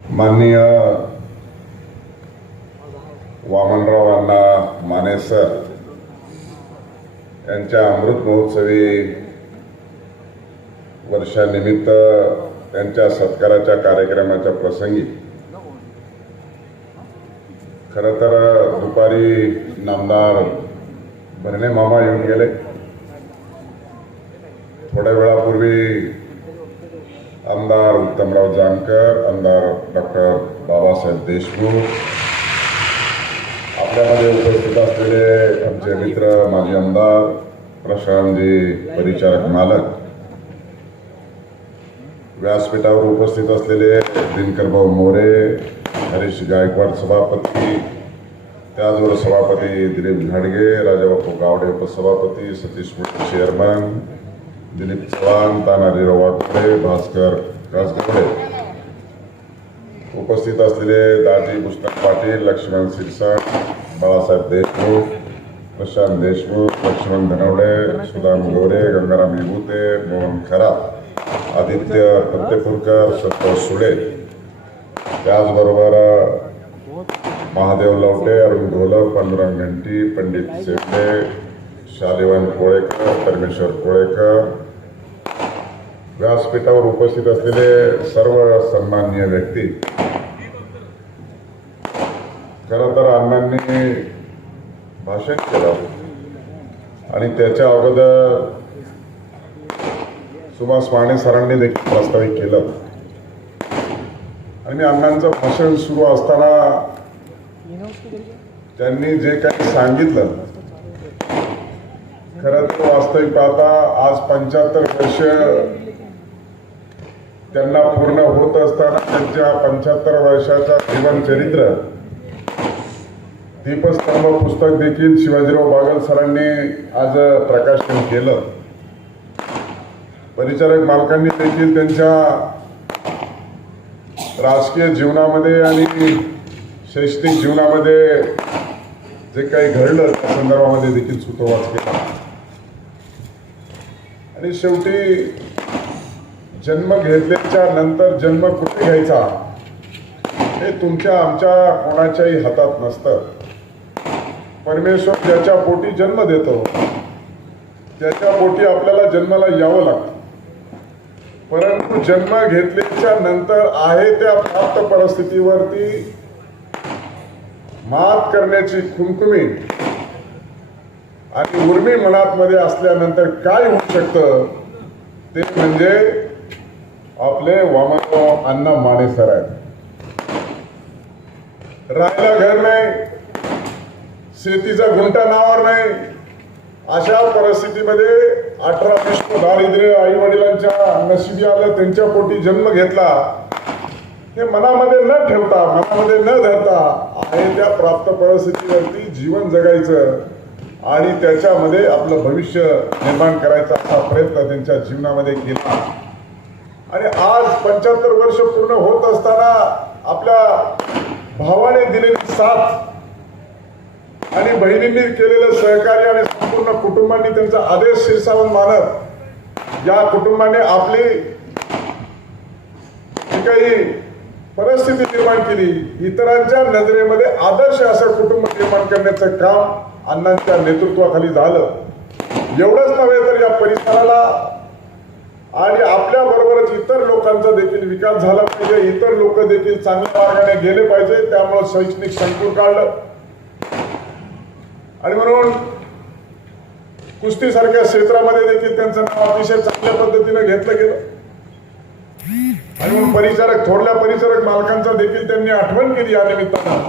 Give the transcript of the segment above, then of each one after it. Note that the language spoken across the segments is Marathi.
माननीय वामनराव माने सर यांच्या अमृत महोत्सवी वर्षानिमित्त त्यांच्या सत्काराच्या कार्यक्रमाच्या प्रसंगी खरं तर दुपारी नामदार भरणे मामा येऊन गेले. थोड्या वेळापूर्वी आमदार उत्तमराव जानकर आमदार डॉक्टर बाबासाहेब देशमुख आपल्यामध्ये उपस्थित असलेले आमचे मित्र माजी आमदार प्रशांतजी परिचारक मालक व्यासपीठावर उपस्थित असलेले दिनकरभाऊ मोरे हरीश गायकवाड सभापती त्याचबरोबर सभापती दिलीप घाडगे राजाबापू गावडे उपसभापती सतीश मुळे चेअरमन दिलीप चव्हाण तानाजीराव वाकडे भास्कर राजगडे उपस्थित असलेले दाजी पुस्तक पाटील लक्ष्मण सिरसाट बाळासाहेब देशमुख प्रशांत देशमुख लक्ष्मण धनवडे सुदाम गोरे गंगाराम विभूते मोहन खरा आदित्य फत्तेपूरकर संतोष सुडे त्याचबरोबर महादेव लवटे अरुण ढोलक पंडुरंग घंटी पंडित शेटे शालिवान कोळेकर परमेश्वर कोळेकर. व्यासपीठावर उपस्थित असलेले सर्व सन्माननीय व्यक्ती. खरं तर अण्णांनी भाषण केलं. आणि त्याच्या अगोदर सुभाष माने सरांनी देखील प्रस्तावित केलं. आणि अण्णांचं भाषण सुरू असताना त्यांनी जे काही सांगितलं खरं तो वास्तविक पाहता आज पंच्याहत्तर वर्ष त्यांना पूर्ण होत असताना त्यांच्या पंच्याहत्तर वर्षाचा जीवन चरित्र दीपस्तंभ पुस्तक देखील शिवाजीराव बागल सरांनी आज प्रकाशन केलं. परिचारक मालकांनी देखील त्यांच्या राजकीय जीवनामध्ये आणि शैक्षणिक जीवनामध्ये जे काही घडलं त्या संदर्भामध्ये देखील सुतोवाच केला. आणि शेवटी जन्म घेतल्याच्या नंतर जन्म कुठे घ्यायचा? हे तुमच्या आमच्या कोणाच्याही हातात नसतं. परमेश्वर ज्याच्या पोटी जन्म देतो त्याच्या पोटी आपल्याला जन्माला यावं लागतं. परंतु जन्म घेतल्याच्या नंतर आहे त्या प्राप्त परिस्थितीवरती मात करण्याची खुमखुमी आणि उर्मी मनात मध्ये असल्यानंतर काय होऊ शकतं? ते म्हणजे आपले वामनराव अण्णा माने सर आहेत. राहायला घर नाही शेतीचा गुंटा नावावर नाही. अशा परिस्थितीमध्ये अठरा विश्व दारिद्र्य आई वडिलांच्या नशिबी आलं त्यांच्या पोटी जन्म घेतला हे मनामध्ये न ठेवता मनामध्ये न धरता आहे त्या प्राप्त परिस्थितीवरती जीवन जगायचं. आणि त्याच्यामध्ये आपलं भविष्य निर्माण करायचा असा प्रयत्न त्यांच्या जीवनामध्ये केला. आणि आज पंच्याहत्तर वर्ष पूर्ण होत असताना आपल्या भावाने दिलेली साथ आणि बहिणींनी केलेलं सहकार्य आणि संपूर्ण कुटुंबांनी त्यांचा आदेश शिरसावून मानत या कुटुंबाने आपली जी काही परिस्थिती निर्माण केली. इतरांच्या नजरेमध्ये आदर्श असं कुटुंब निर्माण करण्याचं काम अण्णांच्या नेतृत्वाखाली झालं. एवढंच नव्हे तर या परिसराला आणि आपल्या बरोबरच इतर लोकांचा देखील विकास झाला पाहिजे. इतर लोक देखील चांगल्या मार्गाने गेले पाहिजे. त्यामुळे शैक्षणिक संकुल काढलं. आणि म्हणून कुस्तीसारख्या क्षेत्रामध्ये देखील त्यांचं नाव अतिशय चांगल्या पद्धतीने घेतलं गेलं. आणि म्हणून परिचारक थोरल्या परिचारक मालकांचा देखील त्यांनी आठवण केली या निमित्तानं.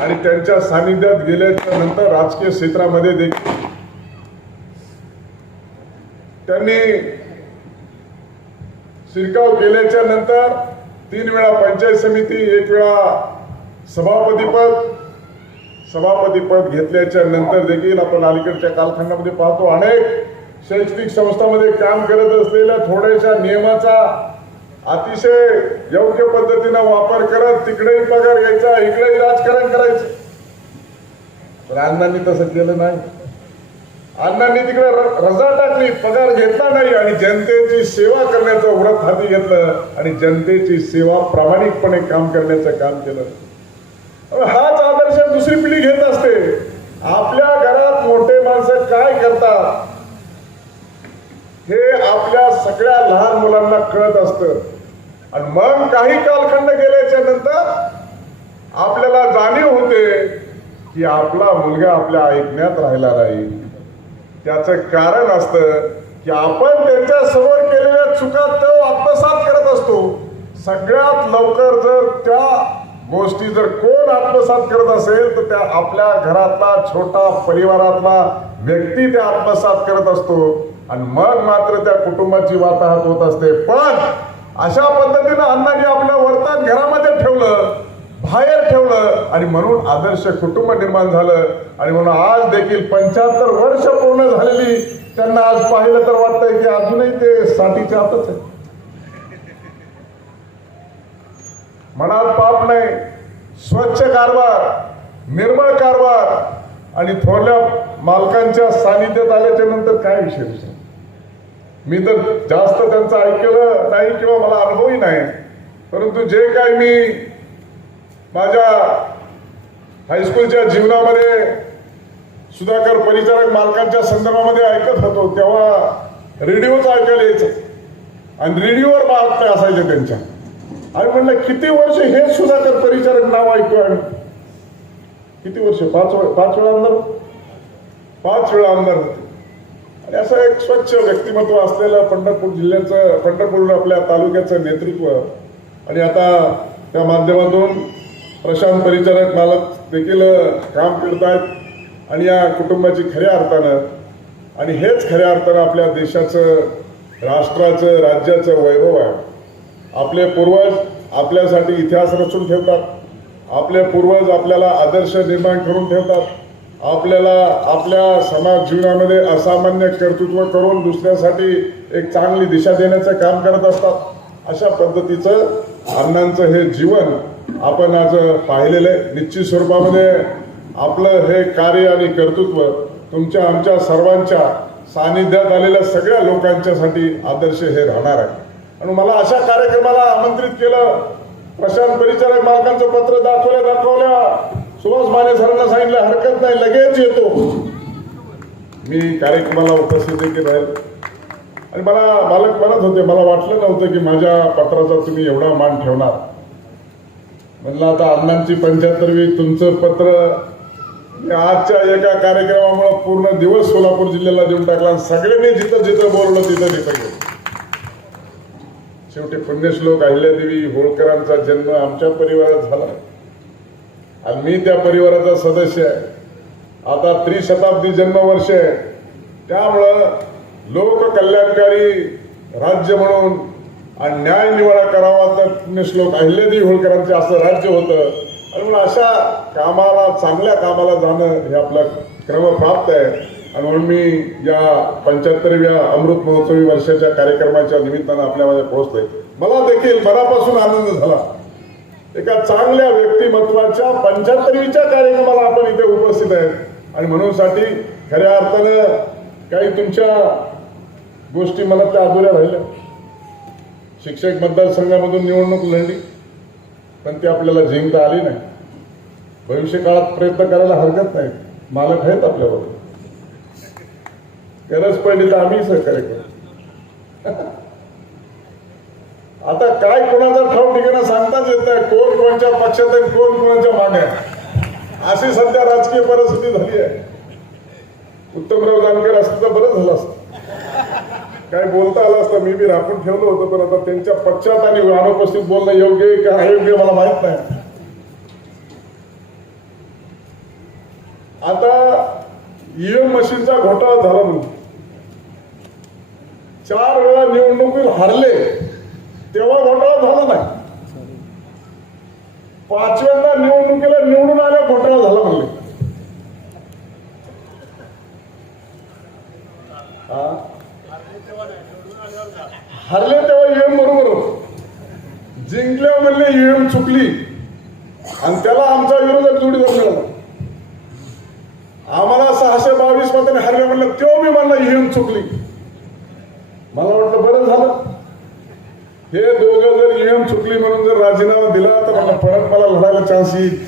आणि त्यांच्या सानिध्यात गेल्याच्यानंतर राजकीय क्षेत्रामध्ये देखील त्यांनी शिरकाव केल्याच्यानंतर तीन वेळा पंचायत समिती एक वेळा सभापतीपद सभापतीपद घेतल्याच्या नंतर देखील आपण अलीकडच्या कालखंडामध्ये पाहतो अनेक शैक्षणिक संस्थांमध्ये काम करत असलेल्या थोड्याशा नियमाचा अतिशय योग्य पद्धतीनं वापर करत तिकडेही पगार घ्यायचा इकडेही राजकारण करायचं. पण अण्णांनी तसं केलं नाही. अण्णांनी तिकडे रजा टाकली पगार घेतला नाही आणि जनतेची सेवा करण्याचं व्रत हाती घेतलं आणि जनतेची सेवा प्रामाणिकपणे काम करण्याचं काम केलं. हाच आदर्श दुसरी पिढी घेत असते आपल्या घरात मोठे माणसं काय करतात हे आपल्या सगळ्या लहान मुलांना कळत असतं. आणि मग काही कालखंड गेल्याच्यानंतर आपल्याला जाणीव होते की आपला मुलगा आपल्या ऐकण्यात राहिला नाही. त्याचं कारण असतं की आपण त्यांच्यासमोर केलेल्या चुका तो आत्मसात करत असतो. सगळ्यात लवकर जर त्या गोष्टी जर कोण आत्मसात करत असेल तर त्या आपल्या घरातला छोटा परिवारातला व्यक्ती त्या आत्मसात करत असतो. आणि मग मात्र त्या कुटुंबाची वाताहत होत असते. पण अशा पद्धतीनं अण्णांनी आपलं वर्तन घरामध्ये ठेवलं बाहेर ठेवलं आणि म्हणून आदर्श कुटुंब निर्माण झालं. आणि म्हणून आज देखील पंच्याहत्तर वर्ष पूर्ण झालेली त्यांना आज पाहिलं तर वाटतंय की अजूनही ते साठीच्या आतच आहे मनात पाप नाही स्वच्छ कारभार निर्मळ कारभार आणि थोरल्या मालकांच्या सानिध्यात आल्याच्यानंतर काय विषय दुसरा? मी तर जास्त त्यांचं ऐकलं नाही किंवा मला अनुभवही नाही. परंतु जे काय मी माझ्या हायस्कूलच्या जीवनामध्ये सुधाकर परिचारक मालकांच्या संदर्भामध्ये ऐकत होतो तेव्हा रेडिओच ऐकायला यायचं. आणि रेडिओवर बातम्या असायच्या त्यांच्या. आणि म्हणलं किती वर्ष हे सुधाकर परिचारक नाव ऐकतो आम्ही? किती वर्ष? पाच पाच वेळा आमदार पाच वेळा आमदार आणि असं एक स्वच्छ व्यक्तिमत्व असलेलं पंढरपूर जिल्ह्याचं पंढरपूर आपल्या तालुक्याचं नेतृत्व. आणि आता त्या माध्यमातून प्रशांत परिचारक मालक देखील काम करत आहेत आणि या कुटुंबाची खऱ्या अर्थानं आणि हेच खऱ्या अर्थानं आपल्या देशाचं राष्ट्राचं राज्याचं वैभव आहे. आपले पूर्वज आपल्यासाठी इतिहास रचून ठेवतात. आपले पूर्वज आपल्याला आदर्श निर्माण करून ठेवतात. आपल्याला आपल्या समाज जीवनामध्ये असामान्य कर्तृत्व करून दुसऱ्यासाठी एक चांगली दिशा देण्याचं काम करत असतात. अशा पद्धतीचं अण्णांचं हे जीवन आपण आज पाहिलेलं आहे. निश्चित स्वरूपामध्ये आपलं हे कार्य आणि कर्तृत्व तुमच्या आमच्या सर्वांच्या सानिध्यात आलेल्या सगळ्या लोकांच्यासाठी आदर्श हे राहणार आहे. आणि मला अशा कार्यक्रमाला आमंत्रित केलं. प्रशांत परिचारक मालकांचं पत्र दाखवल्या दाखवल्या सुभाष माने सरांना सांगितलं हरकत नाही लगेच येतो. मी कार्यक्रमाला उपस्थित देखील राहील आणि मला मालक म्हणत होते मला वाटलं नव्हतं की माझ्या पत्राचा तुम्ही एवढा मान ठेवणार. म्हणलं आता अण्णांची पंच्याहत्तरवी तुमचं पत्र आजच्या एका कार्यक्रमामुळे पूर्ण दिवस सोलापूर जिल्ह्याला देऊन टाकला सगळ्यांनी जिथं जिथं बोललं तिथं तिथं गेलं. शेवटी पुण्यश्लोक अहिल्यादेवी होळकरांचा जन्म आमच्या परिवारात झाला. आणि मी त्या परिवाराचा सदस्य आहे. आता त्रिशताब्दी जन्मवर्ष आहे. त्यामुळं लोककल्याणकारी राज्य म्हणून आणि न्याय निवाडा करावा तर श्लोक अहिल्यादेवी होळकरांचे असं राज्य होतं. आणि म्हणून अशा कामाला चांगल्या कामाला जाणं हे आपलं क्रमप्राप्त आहे. आणि म्हणून मी या पंच्याहत्तरव्या अमृत महोत्सवी वर्षाच्या कार्यक्रमाच्या निमित्तानं आपल्यामध्ये पोहोचतोय. मला देखील मनापासून आनंद झाला. एका चांगल्या व्यक्तिमत्वाच्या पंच्याहत्तरवीच्या कार्यक्रमाला आपण इथे उपस्थित आहेत. आणि म्हणून साठी खऱ्या अर्थानं काही तुमच्या गोष्टी मला त्या अधुऱ्या राहिल्या. शिक्षक मतदारसंघामधून निवडणूक लढली पण ती आपल्याला जिंकता आली नाही. भविष्य काळात प्रयत्न करायला हरकत नाही. मालक आहेत आपल्याबरोबर. गरज पडली तर आम्ही सहकार्य करू. आता काय कोणाचा ठाव ठिकाणा सांगताच येत नाही. कोण कोणच्या पक्षात आहे कोण कोणाच्या मागे अशी सध्या राजकीय परिस्थिती झाली आहे. उत्तमराव जानकर असतं तर बरं झालं असतं. काय बोलता आलं असतं मी बी राखून ठेवलं होतं पण आता त्यांच्या पक्षात आणि अनुपस्थित बोलणं योग्य आहे का अयोग्य मला माहीत नाही. आता ईएम मशीनचा घोटाळा झाला म्हणून. चार वेळा निवडणुकीत हारले. तेव्हा घोटाळा झाला नाही. पाचव्यांदा निवडणुकीला निवडून आल्या घोटाळा झाला म्हणले. हरले तेव्हा ईएम बरोबर जिंकल्या म्हणले ईएम चुकली. आणि त्याला आमचा विरोधक जोडीदार मिळाला. आम्हाला सहाशे बावीस मतांनी हरले म्हणलं तेव्हा मी म्हणलं ईव्हीएम चुकली. मला वाटलं बरं झालं. हे दोघं जर ईव्हीएम चुकली म्हणून जर राजीनामा दिला तर मला परत मला लढायला चान्स येईल.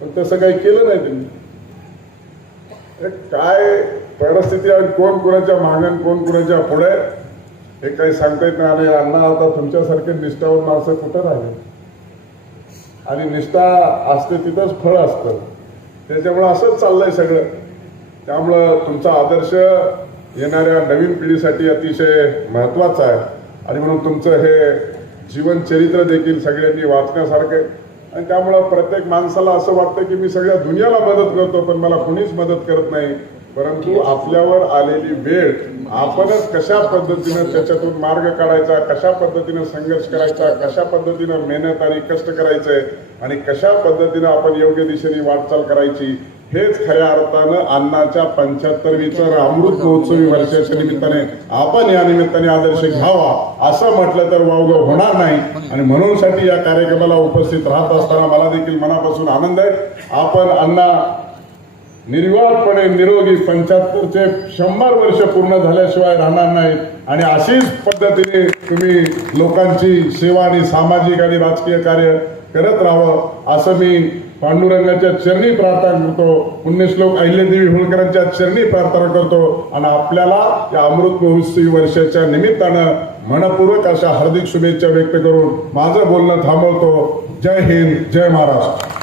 पण तसं काही केलं नाही त्यांनी. काय परिस्थिती आहे? कोण कोणाच्या मागण कोण कोणाच्या पुढे? हे काही सांगता येत नाही. आणि अण्णा आता तुमच्यासारखे निष्ठावर माणसं कुठं राहिले? आणि निष्ठा असते तिथंच फळ असतं. त्याच्यामुळं असंच चाललंय सगळं. त्यामुळं तुमचा आदर्श येणाऱ्या नवीन पिढीसाठी अतिशय महत्त्वाचा आहे. आणि म्हणून तुमचं हे जीवनचरित्र देखील सगळ्यांनी वाचण्यासारखं आहे. आणि त्यामुळं प्रत्येक माणसाला असं वाटतं की मी सगळ्या दुनियाला मदत करतो पण मला कुणीच मदत करत नाही. परंतु आपल्यावर आलेली वेळ आपणच कशा पद्धतीनं त्याच्यातून मार्ग काढायचा कशा पद्धतीनं संघर्ष करायचा कशा पद्धतीनं मेहनत आणि कष्ट करायचंय आणि कशा पद्धतीनं आपण योग्य दिशेने वाटचाल करायची हेच खऱ्या अर्थानं अण्णाच्या पंच्याहत्तरवीचं अमृत महोत्सवी वर्षाच्या निमित्ताने आपण या निमित्ताने आदर्श घ्यावा असं म्हटलं तर वावगं होणार नाही. आणि म्हणून साठी या कार्यक्रमाला उपस्थित राहत असताना मला देखील मनापासून आनंद आहे. आपण अण्णा निर्विवादपणे निरोगी पंच्याहत्तरचे शंभर वर्ष पूर्ण झाल्याशिवाय राहणार नाहीत. आणि अशीच पद्धतीने तुम्ही लोकांची सेवा आणि सामाजिक आणि राजकीय कार्य करत राहावं असं मी पांडुरंगाच्या चरणी प्रार्थना करतो. पुण्यश्लोक अहिल्यादेवी होळकरांच्या चरणी प्रार्थना करतो. आणि आपल्याला या अमृत महोत्सवी वर्षाच्या निमित्तानं मनपूर्वक अशा हार्दिक शुभेच्छा व्यक्त करून माझं बोलणं थांबवतो. जय हिंद जय महाराष्ट्र.